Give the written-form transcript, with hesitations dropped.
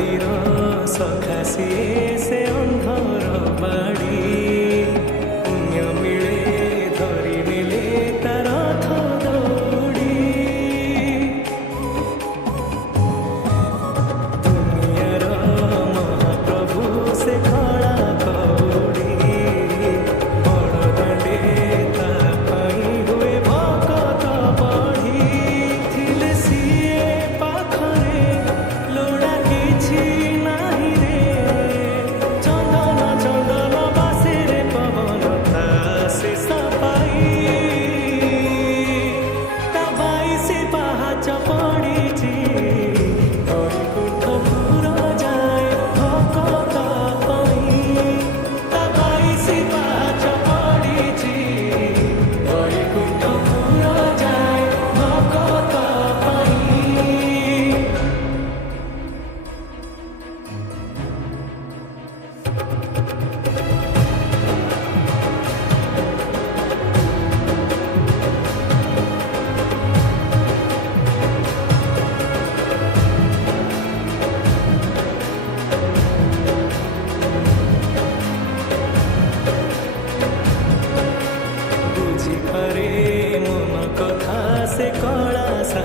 नदीर सखा सिए से अंधर बाड़ी पुण्य मिले धरी मिले तार रथ दौड़ी दुनियार महाप्रभु से खड़ा कौड़ी बड़ दांडे ता पाई हुए भगत बढ़ी थिले सिए पाखरे लोड़ा किछि नाही रे चंदन चंदन बासे रे पवन ता से सपाई ता बाई से पाहाच पड़िछि वैकुंठपुर जाए भगत पाई ता बाई से पाहाच पड़िछि वैकुंठपुर जाए भगत पाई। बुझी पारे मन कथा से कला सा